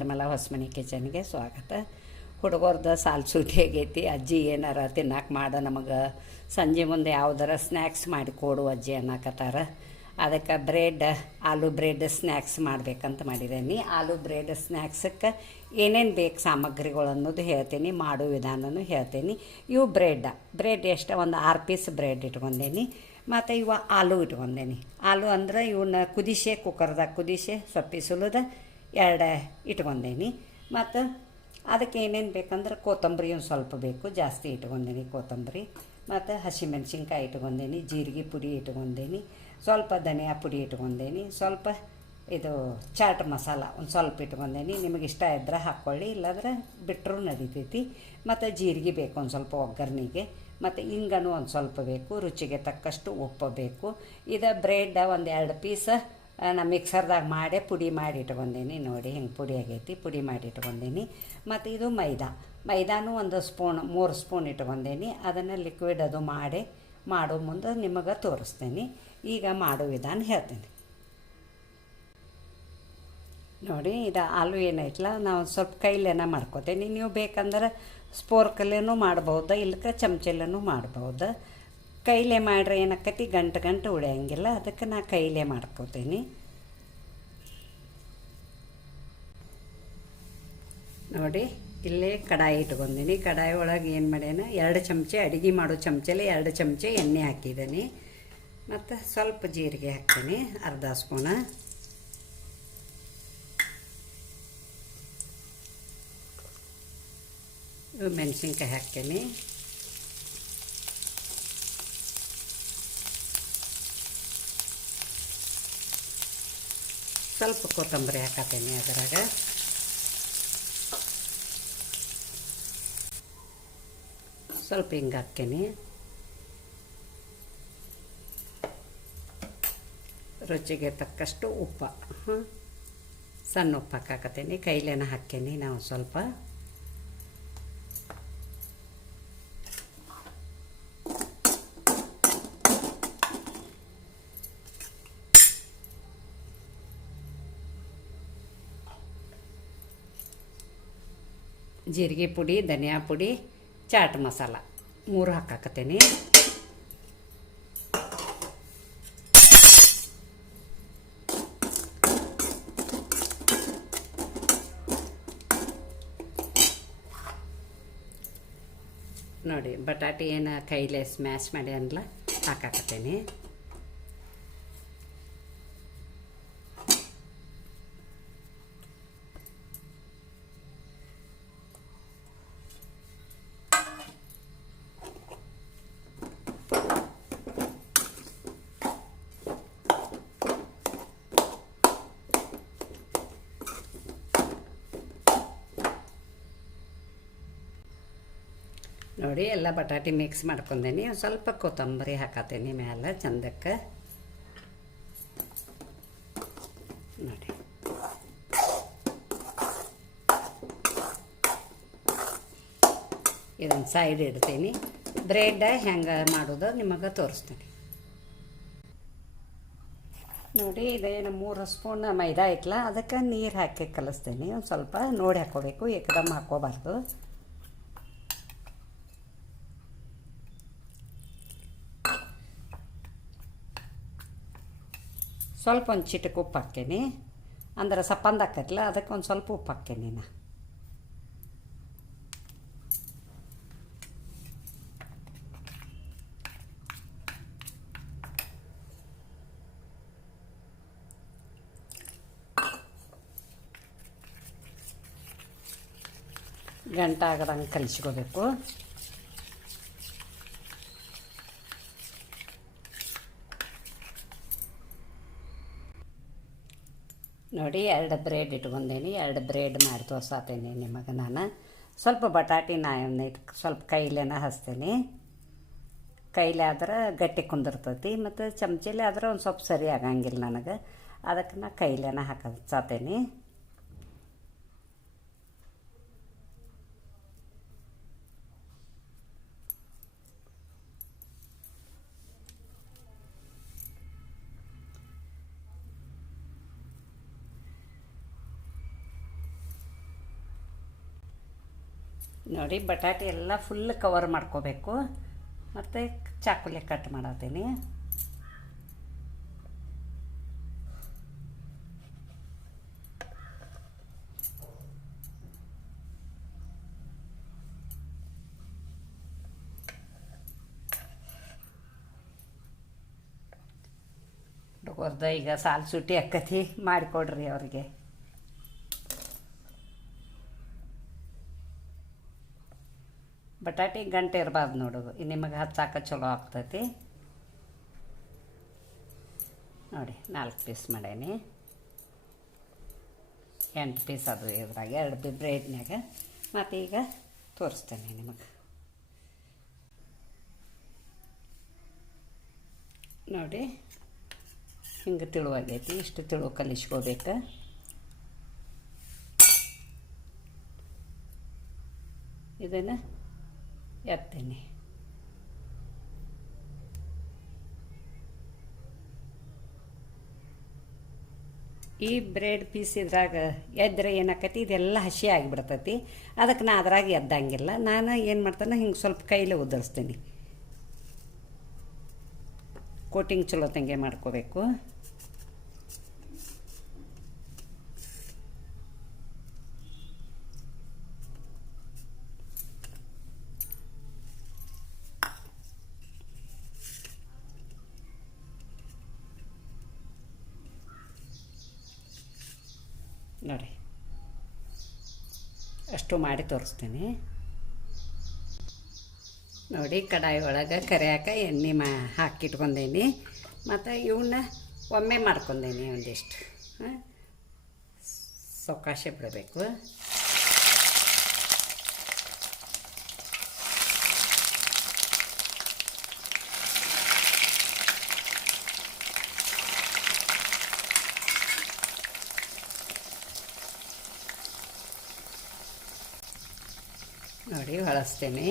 ನಿರ್ಮಲಾ ಹೊಸಮನಿ ಕಿಚನ್ಗೆ ಸ್ವಾಗತ. ಹುಡುಗರ್ದು ಸಾಲು ಸೂಟಿ ಆಗೈತಿ. ಅಜ್ಜಿ ಏನಾರ ತಿನ್ನಕ್ಕೆ ಮಾಡು, ನಮಗೆ ಸಂಜೆ ಮುಂದೆ ಯಾವ್ದಾರ ಸ್ನ್ಯಾಕ್ಸ್ ಮಾಡಿ ಕೊಡು ಅಜ್ಜಿ ಅನ್ನಕತ್ತಾರ. ಅದಕ್ಕೆ ಆಲೂ ಬ್ರೆಡ್ ಸ್ನ್ಯಾಕ್ಸ್ ಮಾಡಬೇಕಂತ ಮಾಡಿದ್ದೀನಿ. ಆಲೂ ಬ್ರೆಡ್ ಸ್ನ್ಯಾಕ್ಸಕ್ಕೆ ಏನೇನು ಬೇಕು ಸಾಮಗ್ರಿಗಳು ಅನ್ನೋದು ಹೇಳ್ತೀನಿ, ಮಾಡೋ ವಿಧಾನನೂ ಹೇಳ್ತೀನಿ. ಇವು ಬ್ರೆಡ್ ಎಷ್ಟು ಒಂದು 6 ಪೀಸ್ ಬ್ರೆಡ್ ಇಟ್ಕೊಂಡೇನಿ. ಮತ್ತು ಇವ ಆಲೂ ಇಟ್ಕೊಂಡೇನಿ. ಆಲೂ ಅಂದ್ರೆ ಇವನ್ನ ಕುಕ್ಕರ್ದಾಗ ಕುದಿಸಿ ಸೊಪ್ಪಿ ಸುಲಿದ 2 ಇಟ್ಕೊಂಡೇನಿ. ಮತ್ತು ಅದಕ್ಕೆ ಏನೇನು ಬೇಕಂದ್ರೆ ಕೊತ್ತಂಬರಿ ಒಂದು ಸ್ವಲ್ಪ ಬೇಕು, ಜಾಸ್ತಿ ಇಟ್ಕೊಂಡೇನಿ ಕೊತ್ತಂಬರಿ. ಮತ್ತು ಹಸಿಮೆಣ್ಸಿನ್ಕಾಯಿ ಇಟ್ಕೊಂಡೇನಿ, ಜೀರಿಗೆ ಪುಡಿ ಇಟ್ಕೊಂಡೇನಿ, ಸ್ವಲ್ಪ ಧನಿಯಾ ಪುಡಿ ಇಟ್ಕೊಂಡೇನಿ, ಸ್ವಲ್ಪ ಇದು ಚಾಟ್ ಮಸಾಲ ಒಂದು ಸ್ವಲ್ಪ ಇಟ್ಕೊಂಡೇನಿ. ನಿಮಗೆ ಇಷ್ಟ ಇದ್ರೆ ಹಾಕ್ಕೊಳ್ಳಿ, ಇಲ್ಲಾಂದ್ರೆ ಬಿಟ್ಟರೂ ನಡಿತೈತಿ. ಮತ್ತು ಜೀರಿಗೆ ಬೇಕು ಒಂದು ಸ್ವಲ್ಪ ಒಗ್ಗರಣೆಗೆ. ಮತ್ತು ಇಂಗನೂ ಒಂದು ಸ್ವಲ್ಪ ಬೇಕು, ರುಚಿಗೆ ತಕ್ಕಷ್ಟು ಉಪ್ಪು ಬೇಕು. ಇದು ಬ್ರೆಡ್ ಒಂದು 2 ಪೀಸ್ ನಾನು ಮಿಕ್ಸರ್ದಾಗ ಪುಡಿ ಮಾಡಿ ಇಟ್ಕೊಂಡೇನಿ. ನೋಡಿ ಹಿಂಗೆ ಪುಡಿ ಆಗೈತಿ, ಪುಡಿ ಮಾಡಿ ಇಟ್ಕೊಂಡೇನಿ. ಮತ್ತು ಇದು ಮೈದಾನೂ ಒಂದು 3 ಸ್ಪೂನ್ ಇಟ್ಕೊಂಡೇನಿ. ಅದನ್ನು ಲಿಕ್ವಿಡ್ ಅದು ಮಾಡೋ ಮುಂದೆ ನಿಮಗೆ ತೋರಿಸ್ತೇನೆ. ಈಗ ಮಾಡೋ ವಿಧಾನ ಹೇಳ್ತೇನೆ ನೋಡಿ. ಇದು ಆಲೂ ಏನೈತಲ್ಲ, ನಾವು ಸ್ವಲ್ಪ ಕೈಲೇನ ಮಾಡ್ಕೋತೇನೆ. ನೀವು ಬೇಕಂದ್ರೆ ಸ್ಪೋರ್ಕಲ್ಲೇನೂ ಮಾಡ್ಬೋದು, ಇಲ್ಲಕ್ಕೆ ಚಮಚಲ್ಲೂ ಮಾಡ್ಬೋದು. ಕೈಲೇ ಮಾಡ್ರೆ ಏನಾಕೈತಿ, ಗಂಟು ಉಳಿಯಂಗಿಲ್ಲ. ಅದಕ್ಕೆ ನಾ ಕೈಲೇ ಮಾಡ್ಕೋತೀನಿ. ನೋಡಿ ಇಲ್ಲೇ ಕಡಾಯಿ ಇಟ್ಕೊಂಡೀನಿ. ಕಡಾಯಿ ಒಳಗೆ ಏನು ಮಾಡ್ಯಾನ, 2 ಚಮಚೆ ಅಡುಗೆ ಮಾಡೋ ಚಮಚಲ್ಲಿ 2 ಚಮಚೆ ಎಣ್ಣೆ ಹಾಕಿದ್ದೀನಿ. ಮತ್ತು ಸ್ವಲ್ಪ ಜೀರಿಗೆ ಹಾಕ್ತೀನಿ, ಅರ್ಧ ಸ್ಪೂನ. ಮೆಣಸಿನ್ಕಾಯಿ ಹಾಕ್ತೀನಿ. ಸ್ವಲ್ಪ ಕೊತ್ತಂಬರಿ ಹಾಕತ್ತೀನಿ ಅದರಾಗ. ಸ್ವಲ್ಪ ಹಿಂಗೆ ಹಾಕ್ತೀನಿ. ರುಚಿಗೆ ತಕ್ಕಷ್ಟು ಉಪ್ಪು, ಸಣ್ಣ ಉಪ್ಪು ಹಾಕಾಕತ್ತೀನಿ. ಕೈಲೇನ ಹಾಕ್ತೀನಿ ನಾವು ಸ್ವಲ್ಪ. ಜೀರಿಗೆ ಪುಡಿ, ಧನಿಯಾ ಪುಡಿ, ಚಾಟ್ ಮಸಾಲ 3 ಹಾಕಾಕತ್ತೀನಿ. ನೋಡಿ ಬಟಾಟೆ ಏನು ಕೈಲೇ ಸ್ಮ್ಯಾಶ್ ಮಾಡಿ ಅನ್ನಲ್ಲ ಹಾಕಾಕತ್ತೀನಿ. ನೋಡಿ ಎಲ್ಲ ಬಟಾಟೆ ಮಿಕ್ಸ್ ಮಾಡ್ಕೊಂಡೇನಿ. ಒಂದು ಸ್ವಲ್ಪ ಕೊತ್ತಂಬರಿ ಹಾಕತ್ತೇನೆ ಮ್ಯಾಲೆ ಚಂದಕ್ಕೆ. ನೋಡಿ ಇದನ್ನು ಸೈಡ್ ಇಡ್ತೀನಿ. ಬ್ರೆಡ್ ಹೆಂಗೆ ಮಾಡೋದು ನಿಮಗೆ ತೋರಿಸ್ತೀನಿ ನೋಡಿ. ಇದೇನು 3 ಸ್ಪೂನ್ ಮೈದಾ ಐತಲ್ಲ, ಅದಕ್ಕೆ ನೀರು ಹಾಕಿ ಕಲಿಸ್ತೀನಿ. ಒಂದು ಸ್ವಲ್ಪ ನೋಡಿ ಹಾಕ್ಕೋಬೇಕು, ಏಕದಮ್ ಹಾಕ್ಕೋಬಾರ್ದು. ಸ್ವಲ್ಪ ಒಂದು ಚಿಟಕ್ಕೆ ಉಪ್ಪು ಹಾಕ್ತೀನಿ, ಅಂದ್ರೆ ಸಪ್ಪಂದು ಹಾಕೈತಲ್ಲ ಅದಕ್ಕೆ ಒಂದು ಸ್ವಲ್ಪ ಉಪ್ಪು ಹಾಕ್ತೀನಿ. ನಾನು ಗಂಟೆ ಆಗದಂಗೆ ಕಲಿಸ್ಕೋಬೇಕು. ನೋಡಿ 2 ಬ್ರೆಡ್ ಇಟ್ಕೊಂಡೇನಿ. 2 ಬ್ರೆಡ್ ಮಾಡಿ ತೋರ್ಸಾತೀನಿ ನಿಮಗೆ ನಾನು. ಸ್ವಲ್ಪ ಬಟಾಟೆ ಸ್ವಲ್ಪ ಕೈಲೇನ ಹಚ್ತೀನಿ. ಕೈಲೇ ಆದ್ರೆ ಗಟ್ಟಿ ಕುಂದಿರ್ತೈತಿ, ಮತ್ತು ಚಮಚಲಿ ಆದ್ರೆ ಒಂದು ಸ್ವಲ್ಪ ಸರಿ ಆಗಂಗಿಲ್ಲ ನನಗೆ. ಅದಕ್ಕೆ ನಾ ಕೈಲೇನ ಹಚ್ಚಾತೀನಿ. ನೋಡಿ ಬಟಾಟೆ ಎಲ್ಲ ಫುಲ್ ಕವರ್ ಮಾಡ್ಕೋಬೇಕು. ಮತ್ತು ಚಾಕುಲಿ ಕಟ್ ಮಾಡತ್ತೀನಿ. ಹುಡುಗರ್ದ ಈಗ ಸಾಲು ಸೂಟಿ ಆಕ್ಕತಿ, ಮಾಡಿಕೊಡ್ರಿ ಅವ್ರಿಗೆ. ಬಟಾಟೆ ಗಂಟೆ ಇರಬಾರ್ದು ನೋಡು, ನಿಮಗೆ ಹಚ್ಚಾಕ ಚಲೋ ಆಗ್ತೈತಿ. ನೋಡಿ 4 ಪೀಸ್ ಮಾಡೇನಿ, 8 ಪೀಸ್ ಅದು ಇದ್ರಾಗ 2 ಬ್ರೆಡ್ನ್ಯಾಗ. ಮತ್ತು ಈಗ ತೋರಿಸ್ತೇನೆ ನಿಮಗೆ. ನೋಡಿ ಹಿಂಗೆ ತಿಳುವಾಗೈತಿ, ಇಷ್ಟು ತಿಳು ಕಲಿಸ್ಕೋಬೇಕು. ಇದನ್ನು ಎತ್ತೇನೆ. ಈ ಬ್ರೆಡ್ ಪೀಸ್ ಇದ್ರಾಗ ಎದ್ರೆ ಏನಾಕತಿ, ಇದೆಲ್ಲ ಹಸಿ ಆಗಿಬಿಡ್ತೈತಿ. ಅದಕ್ಕೆ ನಾ ಅದ್ರಾಗ ಎದ್ದಂಗಿಲ್ಲ. ನಾನು ಏನು ಮಾಡ್ತಾನೆ, ಹಿಂಗೆ ಸ್ವಲ್ಪ ಕೈಲೇ ಉದುರಿಸ್ತೀನಿ. ಕೋಟಿಂಗ್ ಚಲೋ ತಂಗೆ ಮಾಡ್ಕೋಬೇಕು. ನೋಡಿ ಅಷ್ಟು ಮಾಡಿ ತೋರಿಸ್ತೀನಿ. ನೋಡಿ ಕಡಾಯಿ ಒಳಗೆ ಕರಿಯಾಕ ಎಣ್ಣೆ ಹಾಕಿಟ್ಕೊಂಡೇನಿ. ಮತ್ತು ಇವನ್ನ ಒಮ್ಮೆ ಮಾಡ್ಕೊಂಡೇನಿ ಒಂದಿಷ್ಟು. ಸವಕಾಶ ಬಿಡಬೇಕು. ನೋಡಿ ಹೊಳಸ್ತೇನೆ.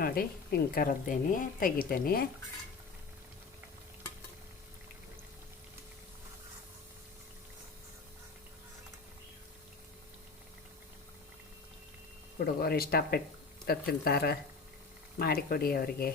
ನೋಡಿ ಹಿಂಗೆ ಕರದ್ದೇನೆ, ತೆಗಿತೇನೆ. ಹುಡುಗರು ಇಷ್ಟಪಟ್ಟು ತಿಂತಾರೆ, ಮಾಡಿಕೊಡಿ ಅವರಿಗೆ.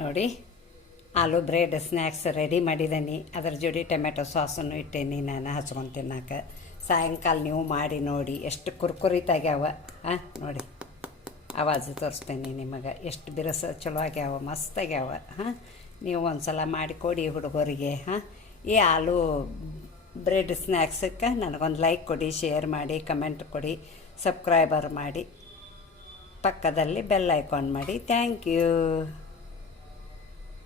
ನೋಡಿ ಆಲೂ ಬ್ರೆಡ್ ಸ್ನ್ಯಾಕ್ಸ್ ರೆಡಿ ಮಾಡಿದ್ದೀನಿ. ಅದರ ಜೋಡಿ ಟೊಮೆಟೊ ಸಾಸನ್ನು ಇಟ್ಟೇನಿ ನಾನು ಹಚ್ಕೊಂಡು ತಿನ್ನಕ್ಕೆ. ಸಾಯಂಕಾಲ ನೀವು ಮಾಡಿ ನೋಡಿ, ಎಷ್ಟು ಕುರ್ಕುರಿತಾಗ್ಯಾವ. ನೋಡಿ ಆವಾಜು ತೋರಿಸ್ತೇನೆ ನಿಮಗೆ, ಎಷ್ಟು ಬಿರಸ ಚಲೋ ಆಗ್ಯಾವ, ಮಸ್ತಾಗ್ಯಾವ. ನೀವು ಒಂದು ಸಲ ಮಾಡಿಕೊಡಿ ಹುಡುಗರಿಗೆ. ಈ ಆಲೂ ಬ್ರೆಡ್ ಸ್ನ್ಯಾಕ್ಸಕ್ಕೆ ನನಗೊಂದು ಲೈಕ್ ಕೊಡಿ, ಶೇರ್ ಮಾಡಿ, ಕಮೆಂಟ್ ಕೊಡಿ, ಸಬ್ಸ್ಕ್ರೈಬರ್ ಮಾಡಿ, ಪಕ್ಕದಲ್ಲಿ ಬೆಲ್ ಐಕಾನ್ ಮಾಡಿ. Thank you.